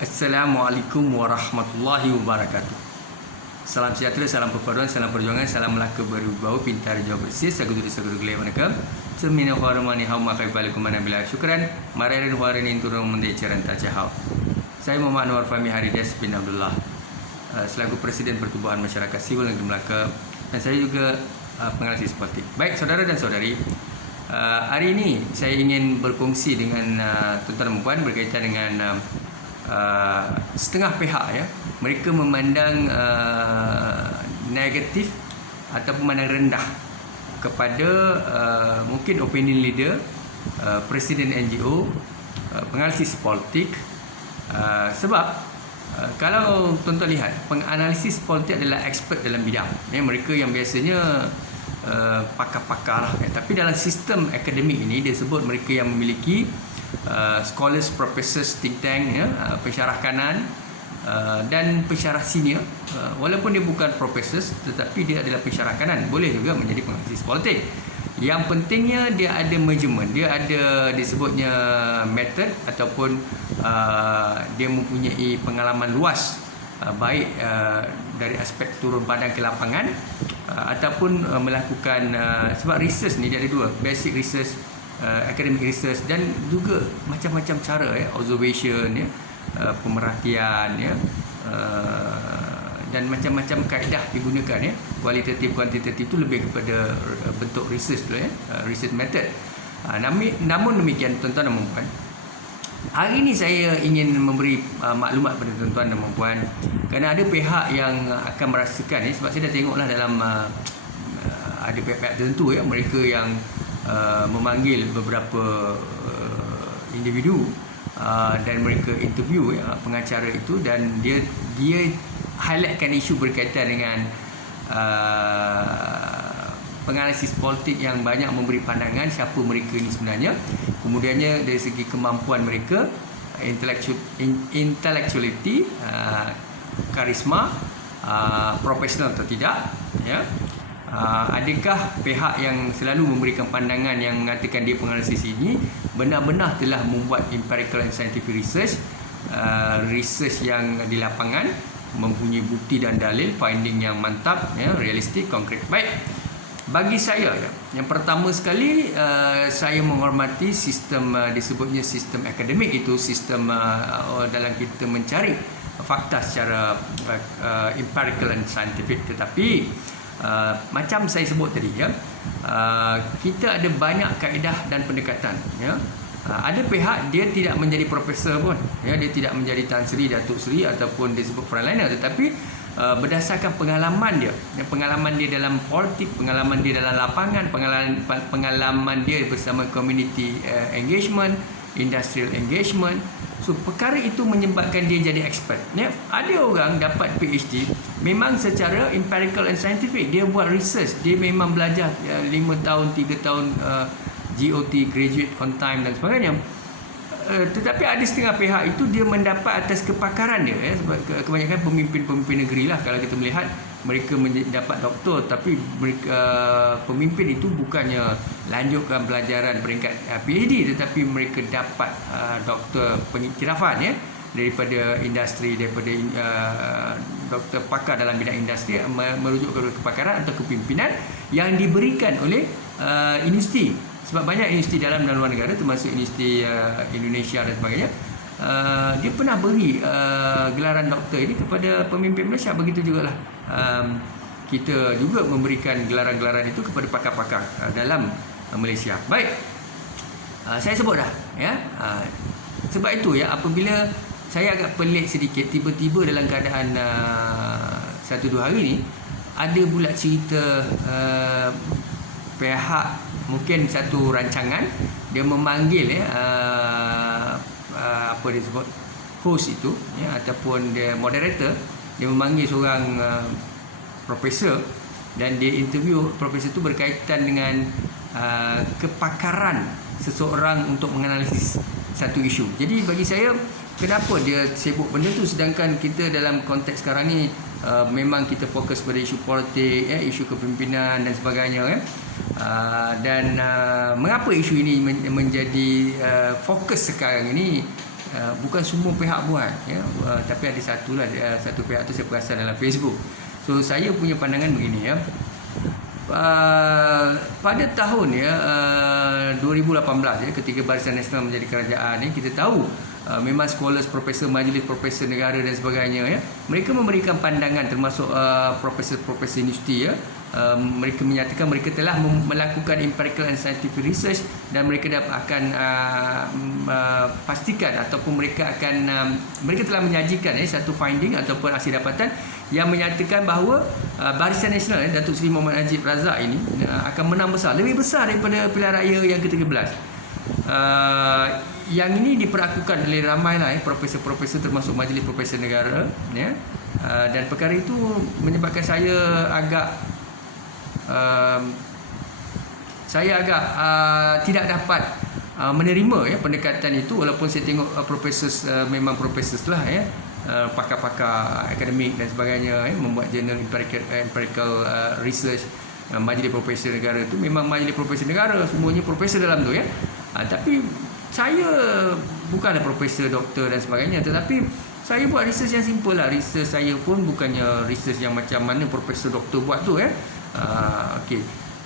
Assalamualaikum warahmatullahi wabarakatuh. Salam sejahtera, salam perpaduan, salam perjuangan, salam Melaka berbau pintar jawab bersih, sagudu sagudu gelai manakam. Semina hormani hau makai balikum mana bila syukran. Mararin warin turun mendai ceran tajahau. Saya Muhammad Anwar Fahmi Harides bin Abdullah, selaku Presiden Pertubuhan Masyarakat Sivil Negeri Melaka, dan saya juga penganalisis politik. Baik saudara dan saudari, hari ini saya ingin berkongsi dengan tuan-tuan dan puan berkaitan dengan setengah pihak ya, mereka memandang negatif ataupun memandang rendah kepada mungkin opinion leader, presiden NGO, penganalisis politik, sebab kalau tuan-tuan lihat, penganalisis politik adalah expert dalam bidang ya, mereka yang biasanya pakar-pakar ya, tapi dalam sistem akademik ini dia sebut mereka yang memiliki scholars, professors, think tank ya, pensyarah kanan dan pensyarah senior, walaupun dia bukan professors tetapi dia adalah pensyarah kanan, boleh juga menjadi penganalisis politik. Yang pentingnya dia ada measurement, dia ada disebutnya method ataupun dia mempunyai pengalaman luas, baik dari aspek turun padang ke lapangan ataupun melakukan sebab research ni dia ada dua, basic research, academic research, dan juga macam-macam cara ya, observation ya, pemerhatian ya, dan macam-macam kaedah digunakan ya, kualitatif, kuantitatif itu lebih kepada bentuk research tu ya, research method. Namun demikian tuan-tuan dan puan, hari ini saya ingin memberi maklumat kepada tuan-tuan dan puan, kerana ada pihak yang akan merasakan ya, sebab saya dah tengoklah dalam ada pihak-pihak tertentu ya, mereka yang memanggil beberapa individu dan mereka interview ya, pengacara itu, dan dia highlightkan isu berkaitan dengan penganalisis politik yang banyak memberi pandangan siapa mereka ini sebenarnya, kemudiannya dari segi kemampuan mereka, intellectuality, karisma, profesional atau tidak ya. Adakah pihak yang selalu memberikan pandangan yang mengatakan dia penganalisis ini benar-benar telah membuat empirical and scientific research, research yang di lapangan, mempunyai bukti dan dalil, finding yang mantap ya, realistik, konkret. Baik, bagi saya ya, yang pertama sekali saya menghormati sistem disebutnya sistem akademik, itu sistem dalam kita mencari fakta secara empirical and scientific. Tetapi macam saya sebut tadi ya, kita ada banyak kaedah dan pendekatan ya. Ada pihak dia tidak menjadi profesor pun ya, dia tidak menjadi Tan Sri, Datuk Sri ataupun disebut frontliner, tetapi berdasarkan pengalaman dia, pengalaman dia dalam politik, pengalaman dia dalam lapangan, pengalaman dia bersama community engagement, industrial engagement. So perkara itu menyebabkan dia jadi expert ya. Ada orang dapat PhD memang secara empirical and scientific, dia buat research, dia memang belajar 5 tahun, 3 tahun GOT, graduate on time dan sebagainya. Tetapi ada setengah pihak itu dia mendapat atas kepakaran dia ya. Sebab kebanyakan pemimpin-pemimpin negeri lah, kalau kita melihat mereka dapat doktor, tapi mereka pemimpin itu bukannya lanjutkan pelajaran peringkat PhD, tetapi mereka dapat doktor pengiktirafan ya, daripada industri, daripada doktor pakar dalam bidang industri, merujuk kepada kepakaran atau kepimpinan yang diberikan oleh universiti. Sebab banyak universiti dalam dan luar negara, termasuk universiti Indonesia dan sebagainya, dia pernah beri gelaran doktor ini kepada pemimpin Malaysia. Begitu jugalah kita juga memberikan gelaran-gelaran itu kepada pakar-pakar dalam Malaysia. Baik, saya sebut dah ya. Sebab itu ya, apabila saya agak pelik sedikit, tiba-tiba dalam keadaan 1-2 hari ni ada pula cerita pihak, mungkin satu rancangan, dia memanggil ya, apa dia sebut, host itu ya, ataupun dia moderator, dia memanggil seorang profesor dan dia interview profesor itu berkaitan dengan kepakaran seseorang untuk menganalisis satu isu. Jadi bagi saya, kenapa dia sibuk benda tu, sedangkan kita dalam konteks sekarang ni memang kita fokus pada isu politik ya, isu kepimpinan dan sebagainya ya. Dan mengapa isu ini menjadi fokus sekarang ini bukan semua pihak buat, ya. Tapi ada satu pihak tu saya perasan dalam Facebook. So saya punya pandangan begini, ya. Pada tahun 2018 ketika Barisan Nasional menjadi kerajaan, kita tahu memang scholars, profesor, majlis profesor negara dan sebagainya, ya, mereka memberikan pandangan, termasuk profesor-profesor universiti, ya. Mereka menyatakan mereka telah melakukan empirical and scientific research dan mereka akan pastikan ataupun mereka telah menyajikan satu finding ataupun hasil dapatan yang menyatakan bahawa Barisan Nasional Datuk Seri Muhammad Najib Razak ini akan menang besar, lebih besar daripada pilihan raya yang ke-13. Yang ini diperakukan oleh ramailah profesor-profesor termasuk majlis profesor negara, ya. Dan perkara itu menyebabkan saya agak tidak dapat menerima pendekatan itu, walaupun saya tengok profesor memang profesor lah, ya, pakar-pakar akademik dan sebagainya, membuat jurnal empirical research. Majlis profesor negara itu memang majlis profesor negara, semuanya profesor dalam tu, ya. Tapi saya bukanlah profesor, doktor dan sebagainya, tetapi saya buat research yang simple lah. Research saya pun bukannya research yang macam mana profesor, doktor buat tu, ya. Okey.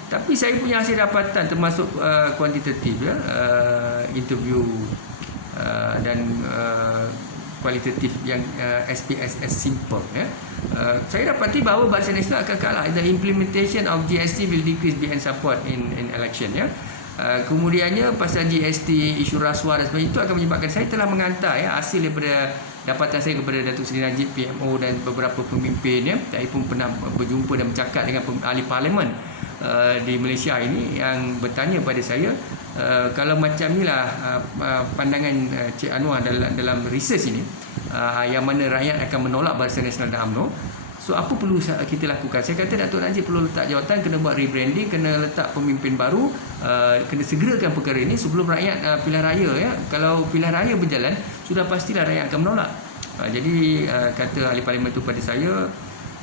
Tapi saya punya hasil dapatan termasuk kuantitatif, ya, interview dan kualitatif yang SPSS simple, ya. Saya dapati bahawa Barisan Nasional akan kalah. The implementation of GST will decrease BN support in election, ya. Kemudiannya pasal GST, isu rasuah dan sebagainya, itu akan menyebabkan saya telah menghantar, ya, hasil daripada dapatan saya kepada Datuk Seri Najib, PMO dan beberapa pemimpin, ya. Saya pun pernah berjumpa dan bercakap dengan ahli parlimen di Malaysia ini yang bertanya pada saya, kalau macam inilah pandangan Cik Anwar dalam research ini, yang mana rakyat akan menolak Barisan Nasional dan UMNO, so apa perlu kita lakukan? Saya kata Datuk Najib perlu letak jawatan, kena buat rebranding, kena letak pemimpin baru, kena segerakan perkara ini sebelum rakyat pilihan raya, ya. Kalau pilihan raya berjalan, sudah pastilah rakyat akan menolak. Jadi kata ahli parlimen itu pada saya,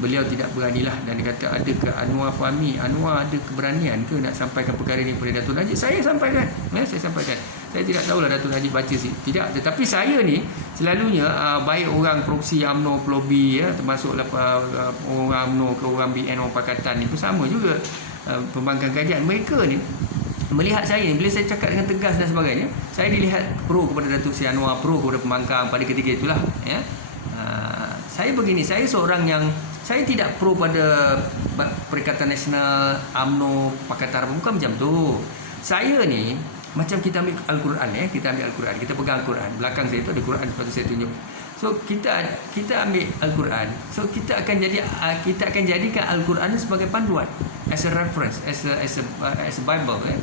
beliau tidak beranilah, dan dia kata, adakah Anwar ada keberanian ke nak sampaikan perkara ini kepada Datuk Najib? Saya sampaikan, saya sampaikan. Saya tidak tahulah Datuk Najib baca sih, tidak. Tetapi saya ni selalunya baik orang proksi UMNO, Pelobi, ya, termasuk orang UMNO ke orang BN, orang Pakatan ni pun sama juga. Pembangkang kajian mereka ni melihat saya ni, bila saya cakap dengan tegas dan sebagainya, saya dilihat pro kepada Datuk Seri Anwar, pro kepada pembangkang pada ketika itulah, ya. Saya begini, saya seorang yang saya tidak pro pada Perikatan Nasional, UMNO, Pakatan Harapan, bukan macam tu. Saya ni macam kita ambil Al-Quran, ya, kita ambil Al-Quran, kita pegang Al-Quran, belakang saya tu ada Quran, sepatutnya saya tunjuk. So kita ambil Al-Quran, so kita akan jadikan Al-Quran sebagai panduan, as a reference, as a Bible, ya.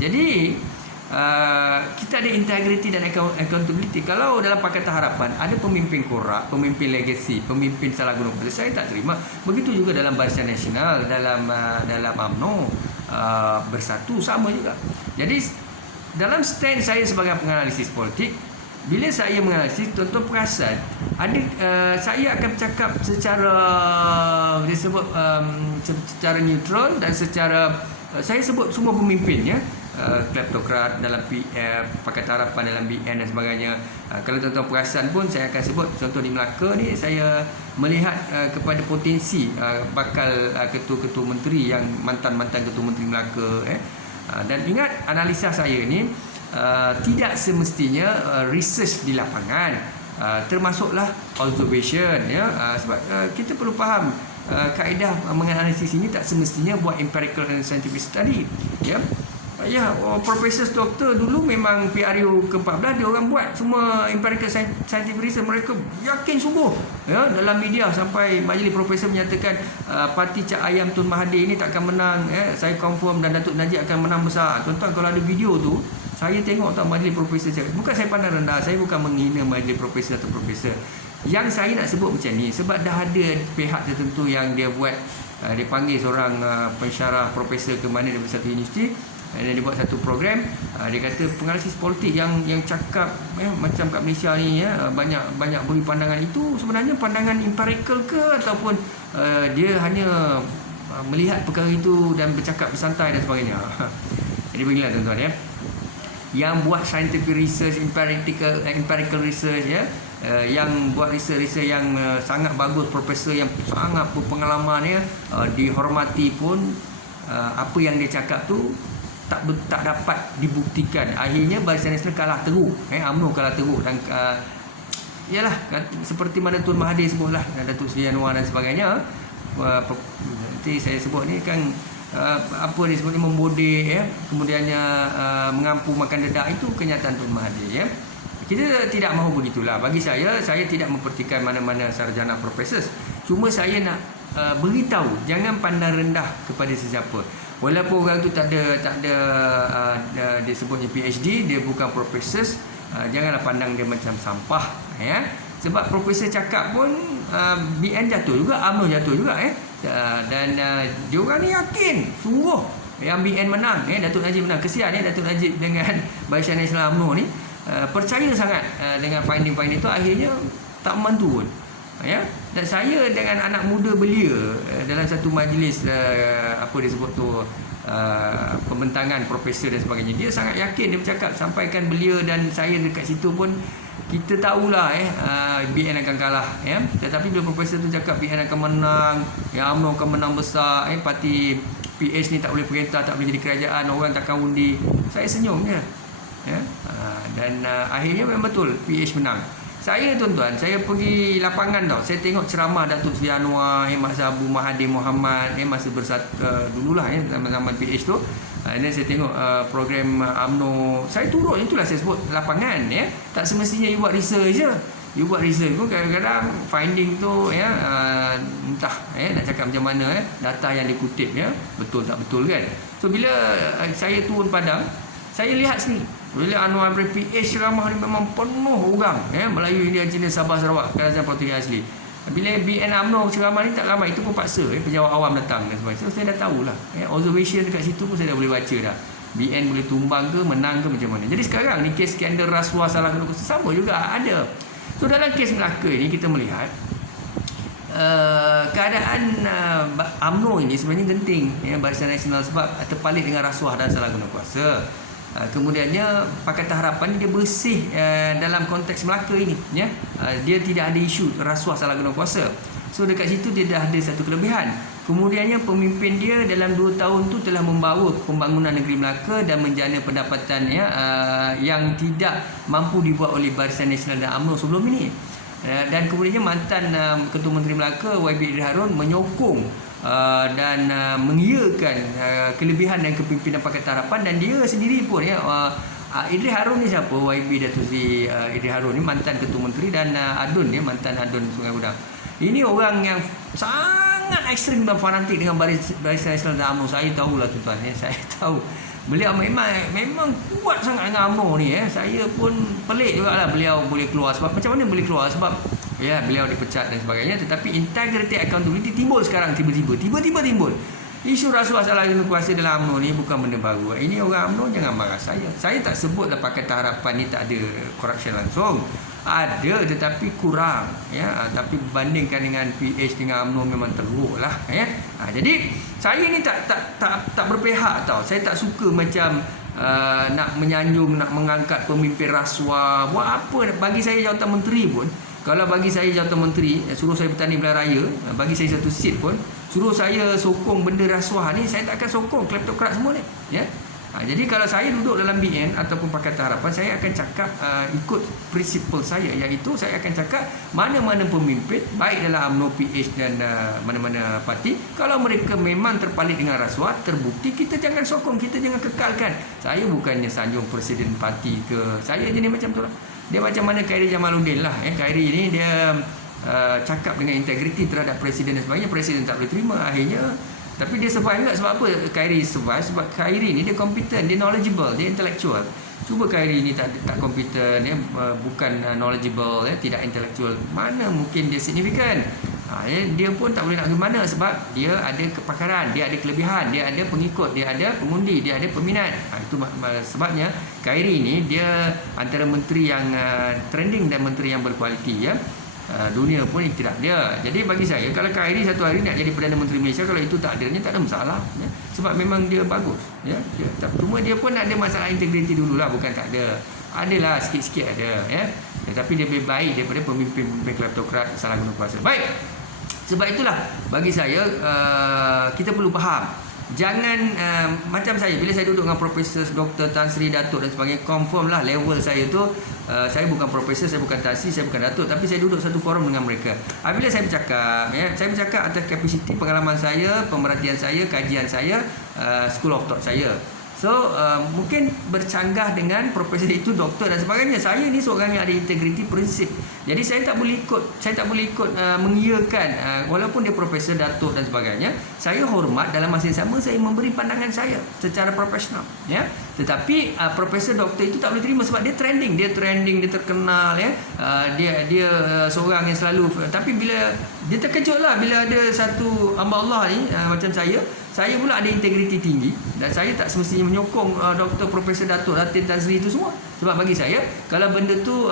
Jadi kita ada integrity dan accountability. Kalau dalam Pakatan Harapan ada pemimpin korak, pemimpin legacy, pemimpin salah guna, saya tak terima. Begitu juga dalam Barisan Nasional, dalam UMNO, Bersatu sama juga. Jadi dalam stand saya sebagai penganalisis politik, bila saya menganalisis, tuan-tuan perasan ada saya akan bercakap secara disebut secara neutral dan secara saya sebut semua pemimpin, ya. Kleptokrat dalam Pakatan Harapan, dalam BN dan sebagainya. Kalau tuan-tuan perasan pun saya akan sebut, contoh di Melaka ni saya melihat kepada potensi bakal ketua-ketua menteri yang mantan-mantan ketua menteri Melaka, dan ingat analisa saya ni tidak semestinya research di lapangan, termasuklah observation, ya. Sebab kita perlu faham kaedah menganalisis ini tak semestinya buat empirical and scientific study, ya. Ya, profesor doktor dulu memang PRU ke-14 dia orang buat semua empirical scientific research, mereka yakin sungguh, ya, dalam media sampai majlis profesor menyatakan parti Cak Ayam Tun Mahathir ini takkan menang, ya. Saya confirm dan Datuk Najib akan menang besar. Tuan-tuan kalau ada video tu, saya tengok tak majlis profesor cakap. Bukan saya pandang rendah, saya bukan menghina majlis profesor atau profesor. Yang saya nak sebut macam ni sebab dah ada pihak tertentu yang dia buat, dia panggil seorang pensyarah profesor ke mana daripada satu universiti, dan dia buat satu program, dia kata penganalisis politik yang cakap macam kat Malaysia ni, ya, banyak beri pandangan itu sebenarnya pandangan empirical ke ataupun dia hanya melihat perkara itu dan bercakap bersantai dan sebagainya. Jadi beginilah tuan-tuan, ya. yang buat scientific research, empirical research, ya, yang buat research yang sangat bagus, profesor yang sangat berpengalaman, ya, dihormati pun apa yang dia cakap tu tak dapat dibuktikan. Akhirnya Barisan Nasional kalah teruk, UMNO kalah teruk. Dan ialah seperti mana Tun Mahathir sebutlah, Datuk Seri Anwar dan sebagainya. Nanti saya sebut ni kan apa disebutnya membodek, ya, kemudiannya mengampu makan dedak, itu kenyataan Tun Mahathir, ya. Kita tidak mahu begitulah. Bagi saya tidak mempertikaikan mana-mana sarjana profesor. Cuma saya nak beritahu, jangan pandang rendah kepada sesiapa. Walaupun orang tu tak ada dia sebutnya PhD, dia bukan profesor, janganlah pandang dia macam sampah, ya. Sebab profesor cakap pun BN jatuh juga, UMNO jatuh juga, dan dia orang ni yakin sungguh yang BN menang, Datuk Najib menang. Kesian, Datuk Najib dengan Barisan Nasional UMNO ni percaya sangat dengan finding-finding itu, akhirnya tak membantu pun, ya. Dan saya dengan anak muda belia dalam satu majlis apa disebut tu pembentangan profesor dan sebagainya, dia sangat yakin, dia bercakap sampaikan belia dan saya dekat situ pun kita tahulah BN akan kalah, ya. Tetapi bila profesor tu cakap BN akan menang, ya, UMNO akan menang besar, parti PH ni tak boleh perintah, tak boleh jadi kerajaan, orang takkan undi, saya senyum je, ya. Dan akhirnya memang betul PH menang. Saya, tuan-tuan, saya pergi lapangan tau. Saya tengok ceramah Datuk Seri Anwar, masa Abu Mahathir Mohamad, masa dululah, zaman PH tu. Dan saya tengok program UMNO. Saya turut, itulah saya sebut lapangan, ya. Tak semestinya you buat research je. You buat research pun kadang-kadang finding tu, ya, entah nak cakap macam mana, data yang dikutip, ya, betul tak betul kan. So bila saya turun padang, saya lihat sini, bila Anwar PH ceramah ni memang penuh orang, Melayu, India, Cina, Sabah, Sarawak, kawasan Portugis asli. Bila BN UMNO ceramah ni tak ramai, itu pun paksa pejabat awam datang dan sebagainya. So saya dah tahulah, observation dekat situ pun saya dah boleh baca dah. BN boleh tumbang ke, menang ke, macam mana. Jadi sekarang ni kes skandal rasuah salah kena sama juga ada. So dalam kes Melaka ni kita melihat keadaan UMNO ini sebenarnya genting, Barisan Nasional, sebab terpalit dengan rasuah dan salah guna kuasa. Kemudiannya Pakatan Harapan dia bersih dalam konteks Melaka ini, ya. Dia tidak ada isu rasuah salah guna kuasa. So dekat situ dia dah ada satu kelebihan. Kemudiannya pemimpin dia dalam 2 tahun tu telah membawa pembangunan negeri Melaka dan menjana pendapatan, yang tidak mampu dibuat oleh Barisan Nasional dan UMNO sebelum ini. Dan kemudiannya mantan Ketua Menteri Melaka YB Idris Harun menyokong dan mengiyakan kelebihan dan kepimpinan Pakatan Harapan. Dan dia sendiri pun, Idris Harun ni siapa? YB Datuk Seri Idris Harun ni mantan Ketua Menteri, dan Adun, mantan Adun Sungai Udang. Ini orang yang sangat ekstrim dan fanatik dengan Barisan Nasional dan UMNO. Saya tahulah, tuan-tuan, saya tahu. Beliau memang kuat sangat dengan UMNO ni, Saya pun pelik jugalah beliau boleh keluar. Sebab macam mana boleh keluar? Sebab beliau dipecat dan sebagainya. Tetapi integrity, accountability timbul sekarang tiba-tiba timbul. Isu rasuah salah guna kuasa dalam UMNO ni bukan benda baru. Ini orang UMNO jangan marah saya. Saya tak sebutlah Pakatan Harapan ni tak ada corruption langsung. Ada, tetapi kurang, tapi berbandingkan dengan PH dengan UMNO memang teruk lah, Jadi saya ni tak berpihak tau. Saya tak suka macam nak menyanjung, nak mengangkat pemimpin rasuah. Buat apa? Bagi saya jawatan menteri pun, kalau bagi saya jawatan menteri, suruh saya bertanding pilihan raya, bagi saya satu seat pun, suruh saya sokong benda rasuah ni, saya tak akan sokong kleptokrat semua ni, Jadi kalau saya duduk dalam BN ataupun Pakatan Harapan, saya akan cakap ikut prinsipal saya, iaitu saya akan cakap mana-mana pemimpin baik dalam UMNO, PH dan mana-mana parti, kalau mereka memang terpalit dengan rasuah, terbukti, kita jangan sokong, kita jangan kekalkan. Saya bukannya sanjung presiden parti ke, saya jenis macam tu lah. Dia macam mana Khairi Jamaluddin lah, Khairi ni dia cakap dengan integriti terhadap presiden dan sebagainya, presiden tak boleh terima, akhirnya. Tapi dia survive juga. Sebab apa Khairi survive? Sebab Khairi ni dia competent, dia knowledgeable, dia intellectual. Cuba Khairi ni tak competent, bukan knowledgeable, tidak intellectual, mana mungkin dia signifikan? Dia pun tak boleh nak pergi mana, sebab dia ada kepakaran, dia ada kelebihan, dia ada pengikut, dia ada pengundi, dia ada peminat. Itu sebabnya Khairi ni dia antara menteri yang trending dan menteri yang berkualiti, dunia pun iktiraf dia. Jadi bagi saya, kalau Khairi satu hari nak jadi Perdana Menteri Malaysia, kalau itu takdirnya, tak ada masalah, ya. Sebab memang dia bagus, ya. Cuma dia pun ada masalah integriti dululah, bukan tak ada. Adalah sikit-sikit ada, ya. Tetapi dia lebih baik daripada pemimpin-pemimpin kleptokrat salah guna kuasa. Baik. Sebab itulah bagi saya kita perlu faham. Jangan macam saya, bila saya duduk dengan Profesor Dr. Tan Sri, Datuk dan sebagainya, confirm lah level saya tu, saya bukan profesor, saya bukan Tan Sri, saya bukan Datuk, tapi saya duduk satu forum dengan mereka. Bila saya bercakap, ya, saya bercakap atas kapasiti pengalaman saya, pemerhatian saya, kajian saya, school of thought saya. So mungkin bercanggah dengan profesor itu, doktor dan sebagainya. Saya ni seorang yang ada integriti, prinsip. Jadi saya tak boleh ikut mengiyakan walaupun dia profesor, datuk dan sebagainya. Saya hormat, dalam masa yang sama saya memberi pandangan saya secara profesional, ya. Tetapi profesor, doktor itu tak boleh terima sebab dia trending, dia terkenal, ya. Dia seorang yang selalu, tapi bila dia terkejutlah bila ada satu hamba Allah ni macam saya pula ada integriti tinggi dan saya tak semestinya menyokong Dr. Profesor Datuk Datin Tan Sri itu semua. Sebab bagi saya, kalau benda tu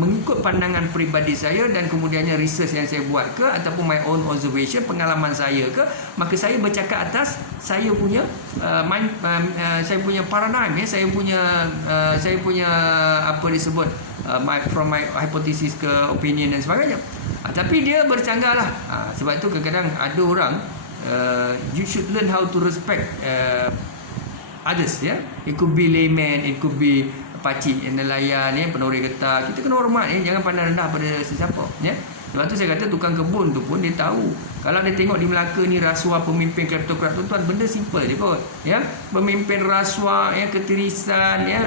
mengikut pandangan peribadi saya dan kemudiannya research yang saya buat ke, ataupun my own observation, pengalaman saya ke, maka saya bercakap atas saya punya saya punya paradigm, ya, saya punya apa disebut from my hypothesis ke opinion dan sebagainya. Tapi dia bercanggah lah. Sebab tu kadang-kadang ada orang you should learn how to respect others, ya. It could be layman, it could be pakcik nelayan, ya, penori getah. Kita kena hormat, ya, jangan pandang rendah pada sesiapa, ya. Sebab tu saya kata tukang kebun tu pun dia tahu. Kalau dia tengok di Melaka ni rasuah pemimpin kleptokrat tu, tuan, benda simple je kot, ya. Pemimpin rasuah, ya, ketirisan, ya,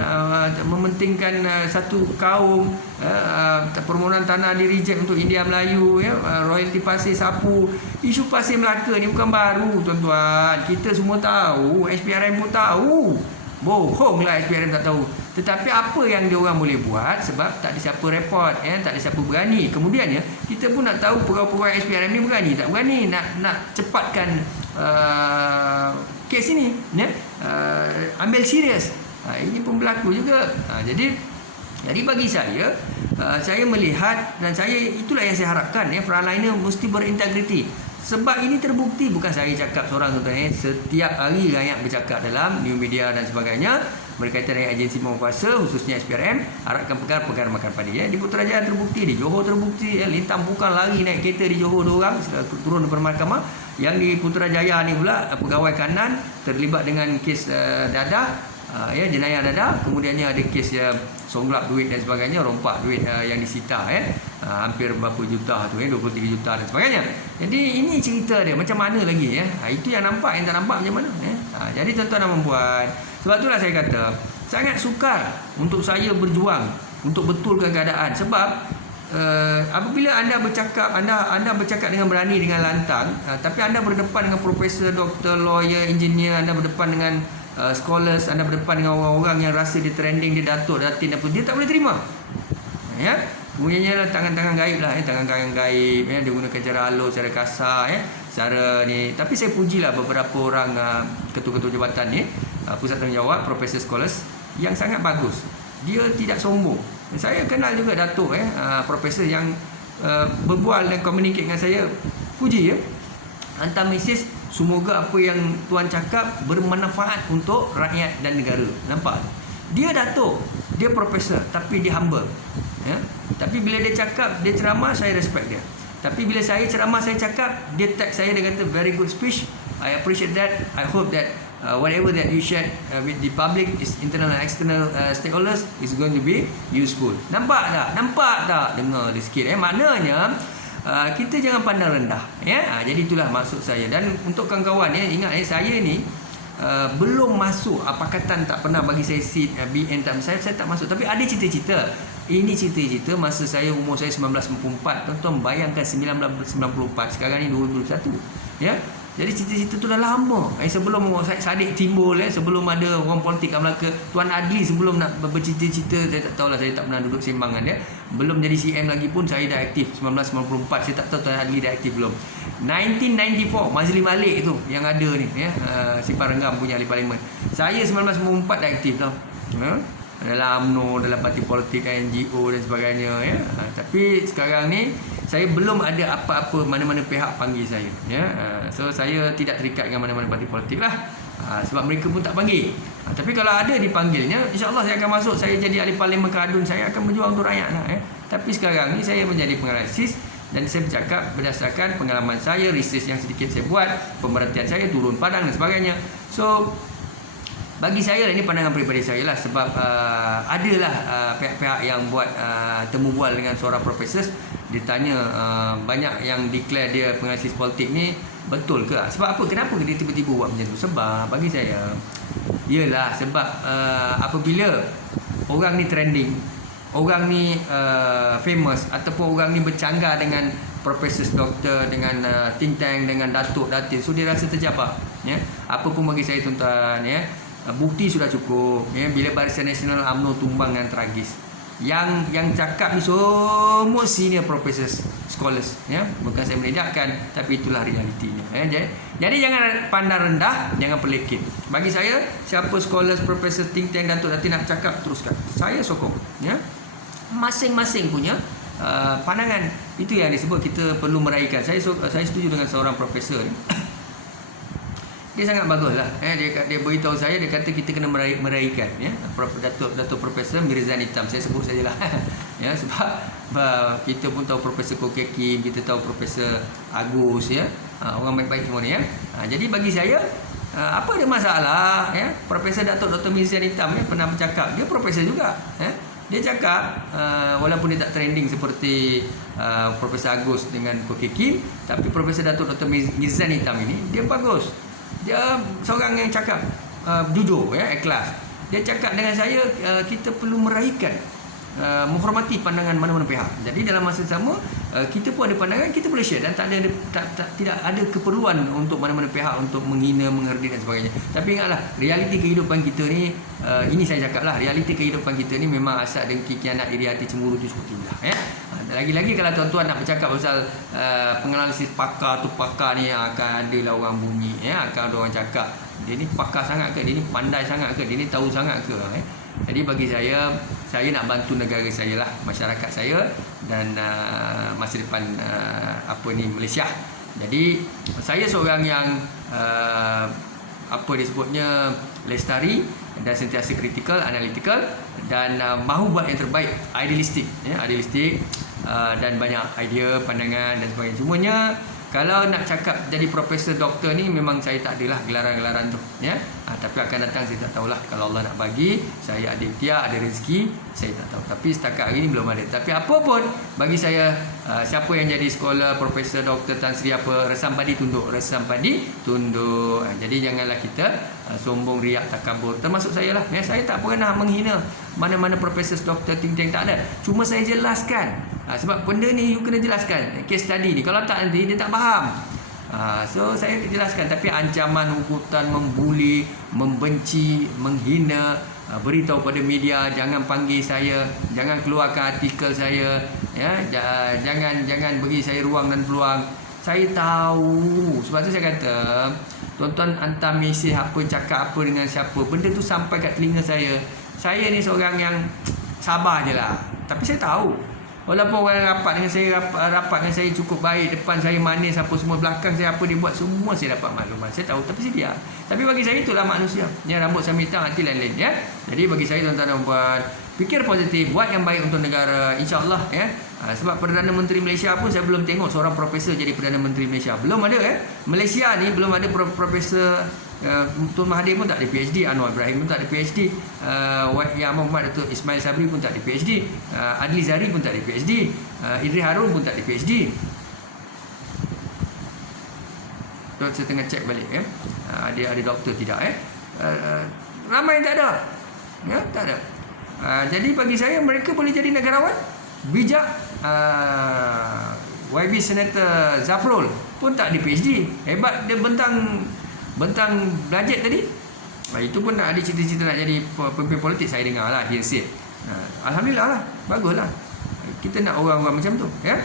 mementingkan satu kaum, permohonan tanah di reject untuk India Melayu, ya, royalty pasir sapu. Isu pasir Melaka ni bukan baru, tuan-tuan. Kita semua tahu, SPRM pun tahu. Bohonglah SPRM tak tahu. Tetapi apa yang dia orang boleh buat, sebab tak ada siapa report, ya, tak ada siapa berani. Kemudiannya kita pun nak tahu pegawai-pegawai SPRM ni berani tak berani nak cepatkan kes ini, ya. Ambil serius. Ini pun berlaku juga. Jadi bagi saya melihat, dan itulah yang saya harapkan, ya, frontliner mesti berintegriti. Sebab ini terbukti, bukan saya cakap seorang, tuan-tuan, setiap hari rakyat bercakap dalam new media dan sebagainya berkaitan dengan agensi penguasa, khususnya SPRM, harapkan perkara makan padi, ya. Di Putrajaya terbukti, di Johor terbukti, ya. Lintang bukan lari naik kereta di Johor 2 orang turun daripada mahkamah. Yang di Putrajaya ni pula pegawai kanan terlibat dengan kes dadah, ya, jenayah dadah. Kemudiannya ada kes songlap duit dan sebagainya, rompak duit yang disita, ya. Hampir berapa juta tu, ya, 23 juta dan sebagainya. Jadi ini cerita dia macam mana lagi, ya. Itu yang nampak, yang tak nampak macam mana, ya. Jadi tuan-tuan dan puan, sebab itulah saya kata sangat sukar untuk saya berjuang untuk betulkan keadaan. Sebab apabila anda bercakap dengan berani, dengan lantang, tapi anda berdepan dengan profesor, doktor, lawyer, engineer, anda berdepan dengan scholars, anda berdepan dengan orang-orang yang rasa dia trending, dia datuk, datin apa, dia tak boleh terima, ya. Kemudiannya tangan-tangan gaib lah, ya, tangan-tangan gaib, ya, dia gunakan cara halus, cara kasar, ya, cara ni. Tapi saya pujilah beberapa orang ketua-ketua jabatan ni, pusat tanggungjawab, profesor, scholars yang sangat bagus. Dia tidak sombong. Saya kenal juga datuk, profesor yang berbual dan communicate dengan saya. Puji, ya. Hantar mesej, semoga apa yang tuan cakap bermanfaat untuk rakyat dan negara. Nampak? Dia datuk, dia profesor, tapi dia humble, ya. Tapi bila dia cakap, dia ceramah, saya respect dia. Tapi bila saya ceramah, saya cakap, dia tag saya, dia kata very good speech, I appreciate that, I hope that whatever that you share with the public, is internal and external stakeholders, is going to be useful. Nampak tak? Dengar dia sikit, maknanya kita jangan pandang rendah, ya. Jadi itulah maksud saya. Dan untuk kawan-kawan, ya, ingat, saya ni belum masuk pakatan, tak pernah bagi saya seat BN, saya tak masuk. Tapi ada cita-cita. Ini cita-cita masa saya umur saya 1994. Tuan-tuan bayangkan 1994, sekarang ni 2021, ya. Jadi cita-cita tu dah lama. Sebelum Sadik timbul, sebelum ada orang politik kat Melaka, Tuan Adli sebelum nak bercita-cita, saya tak tahulah, saya tak pernah duduk sembang dengan dia. Belum jadi CM lagi pun saya dah aktif 1994. Saya tak tahu Tuan Adli dah aktif belum. 1994 Mazli Malik tu yang ada ni, ya, Simpang Renggam punya ahli parlimen. Saya 1994 dah aktif tau. dalam UMNO, dalam parti politik, NGO dan sebagainya, ya. Tapi sekarang ni saya belum ada apa-apa mana-mana pihak panggil saya, ya. So saya tidak terikat dengan mana-mana parti politik lah. Sebab mereka pun tak panggil. Tapi kalau ada dipanggilnya, insya-Allah saya akan masuk. Saya jadi ahli parlimen kadun, saya akan berjuang untuk rakyat lah, ya. Tapi sekarang ni saya menjadi penganalisis dan saya bercakap berdasarkan pengalaman saya, research yang sedikit saya buat, pemerhatian saya, turun padang dan sebagainya. So bagi saya ini pandangan peribadi saya lah, sebab adalah pihak-pihak yang buat temu bual dengan seorang profesor. Dia tanya banyak yang declare dia penganalisis politik ni betul ke? Sebab apa? Kenapa dia tiba-tiba buat macam tu? Sebab bagi saya ialah sebab apabila orang ni trending, orang ni famous, ataupun orang ni bercanggah dengan profesor, doktor, dengan think tank, dengan datuk, datin, so dia rasa tercapai, ya. Apa pun bagi saya tuan-tuan, ya, bukti sudah cukup, ya. Bila Barisan Nasional UMNO tumbang dengan tragis, yang cakap ni semua senior professor, scholars, ya. Bukan saya menidakkan, tapi itulah realitinya, ya. Jadi jangan pandang rendah, jangan pelekit. Bagi saya, siapa scholars, professor, think tank, datuk, datin nak cakap, teruskan. Saya sokong, ya. Masing-masing punya pandangan. Itu yang disebut kita perlu meraihkan. Saya setuju dengan seorang profesor ni. Dia sangat bagus lah, dia beritahu saya, dia kata kita kena meraihkan, ya, Datuk Profesor Mirzan Hitam, saya sebut sajalah. Ya, sebab kita pun tahu Profesor Kokekim, kita tahu Profesor Agus, ya, orang baik-baik semua ni, ya. Jadi bagi saya, apa ada masalah, ya? Profesor Datuk Dr. Mirzan Hitam ni pernah bercakap, dia profesor juga, ya. Dia cakap walaupun dia tak trending seperti Profesor Agus dengan Kokekim, tapi Profesor Datuk Dr. Mirzan Hitam ini dia bagus. Dia seorang yang cakap jujur, ya, ikhlas. Dia cakap dengan saya, kita perlu meraihkan, menghormati pandangan mana-mana pihak. Jadi dalam masa sama, kita pun ada pandangan, kita boleh share, dan tidak ada keperluan untuk mana-mana pihak untuk menghina, mengerdik dan sebagainya. Tapi ingatlah, realiti kehidupan kita ni, ini saya cakap lah, realiti kehidupan kita ni memang asal dengki, kianat, iri hati, cemburu tu cukup tinggi lah, ya. Lagi-lagi kalau tuan-tuan nak bercakap pasal penganalisis pakar tu, pakar ni akan ada lah orang bunyi, ya, akan ada orang cakap dia ni pakar sangat ke, dia ni pandai sangat ke, dia ni tahu sangat ke, ya. Jadi bagi saya nak bantu negara saya lah, masyarakat saya, dan masa depan Malaysia. Jadi saya seorang yang apa disebutnya lestari dan sentiasa kritikal, analytical, dan mahu buat yang terbaik, idealistik, ya, dan banyak idea, pandangan dan sebagainya. Semuanya kalau nak cakap jadi profesor, doktor ni memang saya tak adalah gelaran-gelaran tu, ya. Tapi akan datang saya tak tahulah, kalau Allah nak bagi saya ada ikhtiar, ada rezeki, saya tak tahu. Tapi setakat hari ni belum ada. Tapi apa pun bagi saya, siapa yang jadi sekolah, profesor, doktor, Tan Sri apa, resam padi tunduk, jadi janganlah kita sombong, riak, takabur. Termasuk saya lah, ya. Saya tak pernah menghina mana-mana profesor, doktor, think tank, tak ada. Cuma saya jelaskan, sebab benda ni you kena jelaskan, case study ni, kalau tak nanti dia tak faham. So saya jelaskan. Tapi ancaman, hukutan, membuli, membenci, menghina, beritahu pada media, jangan panggil saya, jangan keluarkan artikel saya, ya, jangan bagi saya ruang dan peluang. Saya tahu, sebab tu saya kata, tuan-tuan hantar mesej apa, cakap apa dengan siapa, benda tu sampai kat telinga saya. Saya ni seorang yang sabar je lah. Tapi saya tahu, walaupun orang rapat dengan saya, rapat dengan saya cukup baik, depan saya manis apa semua, belakang saya apa dia buat, semua saya dapat maklumat. Saya tahu, tapi saya diam. Tapi bagi saya itulah manusia, ya, rambut sambil hitam, hati lain-lain, ya. Jadi bagi saya, tuan-tuan dan puan, fikir positif, buat yang baik untuk negara, insya-Allah, ya. Sebab Perdana Menteri Malaysia pun saya belum tengok seorang profesor jadi Perdana Menteri Malaysia. Belum ada, ya. Malaysia ni belum ada profesor. Tun Mahathir pun tak ada PhD, Anwar Ibrahim pun tak ada PhD, Yang Muhammad Datuk Ismail Sabri pun tak ada PhD, Adli Zari pun tak ada PhD, Idris Harun pun tak ada PhD. Saya tengah cek balik, ya. Ada doktor tidak, ya. Ramai tak ada, ya, tak ada. Jadi bagi saya mereka boleh jadi negarawan bijak. YB Senator Zafrul pun tak ada PhD, hebat dia, bentang bajet tadi. Itu pun nak ada cita-cita nak jadi pemimpin politik, saya dengar lah, dia said. Alhamdulillah lah, baguslah. Kita nak orang-orang macam tu, ya.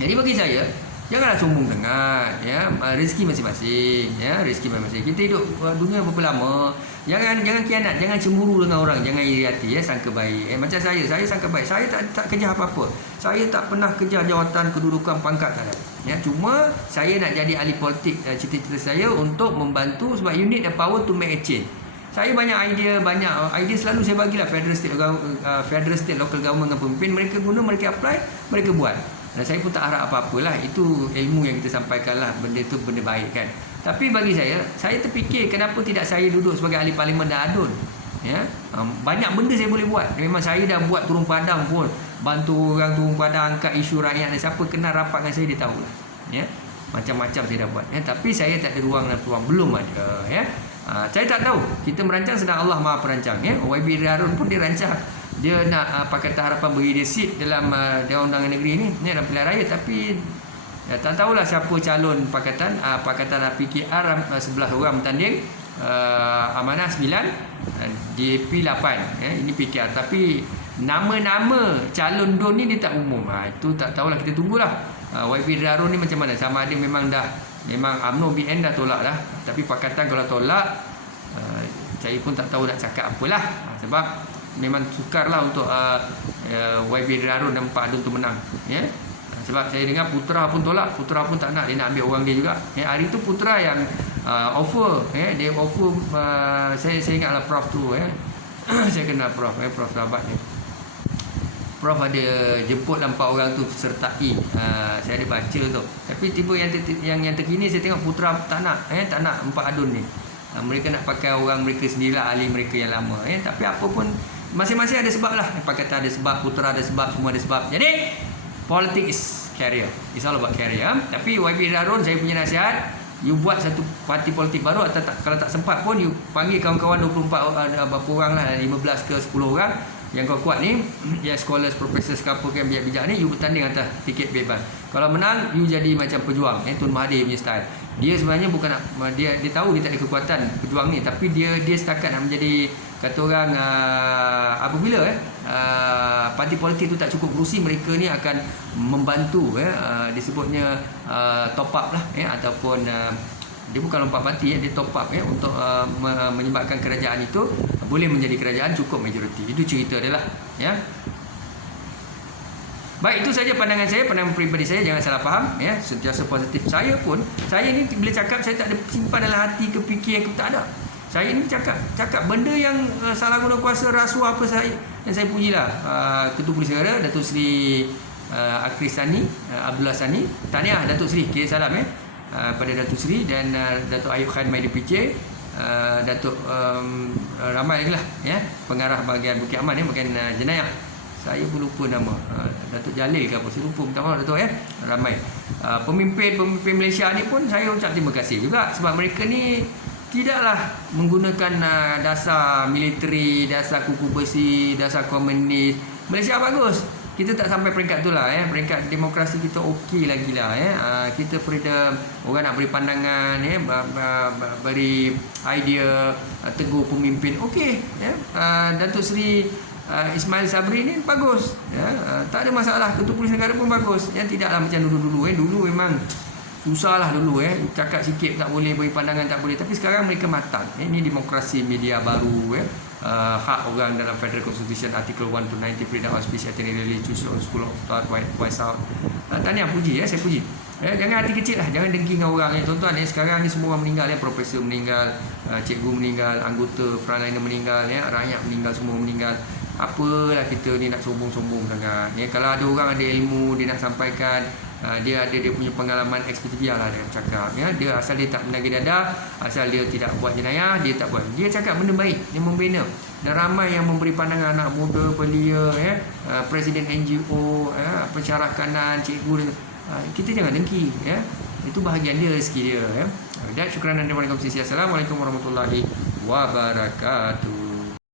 Jadi bagi saya, Janganlah sombong sangat, ya. Rezeki masing-masing, ya. Rezeki masing-masing. Kita hidup dunia berapa lama? Jangan khianat, jangan cemburu dengan orang, jangan iri hati, ya. Sangka baik. Macam saya sangka baik. Saya tak kejar apa-apa. Saya tak pernah kejar jawatan, kedudukan, pangkat, tak ada. Ya, cuma saya nak jadi ahli politik. Cita-cita saya untuk membantu, sebab you need the power to make a change. Saya banyak idea selalu saya bagilah federal state local government dengan pemimpin, mereka guna, mereka apply, mereka buat. Dan saya pun tak harap apa-apalah. Itu ilmu yang kita sampaikanlah. Benda itu benda baik kan. Tapi bagi saya terfikir kenapa tidak saya duduk sebagai ahli parlimen dan adun. Ya. Banyak benda saya boleh buat. Memang saya dah buat turun padang pun. Bantu orang turun padang, angkat isu rakyat. Dan siapa kenal rapat dengan saya, dia tahulah. Ya. Macam-macam saya dah buat. Ya. Tapi saya tak ada ruang dan peluang. Belum ada. Ya. Saya tak tahu. Kita merancang sedang Allah Maha Perancang. Ya. YB Harun pun dia rancang. Dia nak Pakatan Harapan beri dia seat dalam Dewan Undangan Negeri ni dalam pilihan raya, tapi tak tahulah siapa calon Pakatan PKR 11 orang bertanding, Amanah 9, DAP 8, ya, ini PKR. Tapi nama-nama calon DUN ni dia tak umum. Itu tak tahulah, kita tunggulah YB Harun ni macam mana, sama ada memang UMNO BN dah tolak dah, tapi Pakatan kalau tolak, saya pun tak tahu nak cakap apalah, sebab memang sukarlah untuk YB Harun dan Pak Adun tu menang, ya. Sebab saya dengar Putra pun tolak, Putra pun tak nak, dia nak ambil orang dia juga. Ya, hari tu Putra yang offer, ya, dia offer, saya ingatlah Prof tu, ya. Saya kenal Prof, Prof sahabat dia. Prof ada jemput 4 orang tu sertai, saya ada baca tu. Tapi tiba yang terkini saya tengok Putra tak nak, tak nak Pak Adun ni. Mereka nak pakai orang mereka sendirilah, ahli mereka yang lama, ya. Tapi apa pun masing-masing ada sebab lah. Pakatan ada sebab, Putra ada sebab, semua ada sebab. Jadi politics is career, it's all about career. Tapi YB Harun, saya punya nasihat, you buat satu parti politik baru, atau kalau tak sempat pun you panggil kawan-kawan 24 berapa orang lah, 15 ke 10 orang yang kau kuat ni, yang scholars, professors ke apa yang bijak-bijak ni, you bertanding atas tiket bebas. Kalau menang, you jadi macam pejuang, Tun Mahathir punya style. Dia sebenarnya bukan nak, dia tahu dia tak ada kekuatan pejuang ni, tapi dia setakat nak menjadi, kata orang, apabila parti politik tu tak cukup kerusi, mereka ni akan membantu, disebutnya top up lah, ataupun dia bukan lompat mati, dia top up, untuk menyebabkan kerajaan itu boleh menjadi kerajaan cukup majoriti. Itu cerita dia lah, ya. Baik, itu saja pandangan saya, pandangan peribadi saya, jangan salah faham, ya. Sentiasa positif. Saya ni bila cakap, saya tak ada simpan dalam hati ke fikir, tak ada. Saya ni cakap benda yang salah guna kuasa, rasuah apa saya, yang saya pujilah Ketua Polis Negara Datuk Seri Akris Sani, Abdullah Sani. Tahniah Datuk Seri, kirim salam, pada Datuk Seri dan Datuk Ayub Khan Maidi PJ, Datuk ramai lagi lah, ya, pengarah bahagian Bukit Aman, bahagian jenayah. Saya pun lupa nama, Datuk Jalil ke apa, saya lupa, minta maaf Datuk, ramai pemimpin Malaysia ni pun saya ucap terima kasih juga, sebab mereka ni tidaklah menggunakan dasar militeri, dasar kuku besi, dasar komunis. Malaysia bagus, kita tak sampai peringkat tu lah, peringkat demokrasi kita okey lagi lah, kita freedom, orang nak beri pandangan, beri idea, tegur pemimpin, okey, Datuk Seri Ismail Sabri ni bagus, tak ada masalah. Ketua Polis Negara pun bagus, tidaklah macam dulu-dulu. Dulu memang susahlah dulu, cakap sikit tak boleh, beri pandangan tak boleh. Tapi sekarang mereka matang. Ini demokrasi media baru, hak orang dalam Federal Constitution Article 1 to 90, freedom of speech, attending rally, choose your school of thought, voice out. Tahniah, puji, saya puji. Jangan hati kecil lah, jangan dengki dengan orang. Tuan-tuan, sekarang ni semua orang meninggal, profesor meninggal, cikgu meninggal, anggota frontliner meninggal, rakyat meninggal, semua meninggal. Apalah kita ni nak sombong-sombong sangat. Kalau ada orang ada ilmu, dia nak sampaikan, dia ada dia punya pengalaman, ekspertis, biarlah dia cakap, dia asal dia tak menagih dadah, asal dia tidak buat jenayah, dia tak buat, dia cakap benda baik, dia membina. Dan ramai yang memberi pandangan, anak muda, belia, presiden NGO, pensyarah kanan, cikgu, kita jangan dengki, itu bahagian dia, rezeki dia, dan syukran dan terima kasih. Assalamualaikum warahmatullahi wabarakatuh.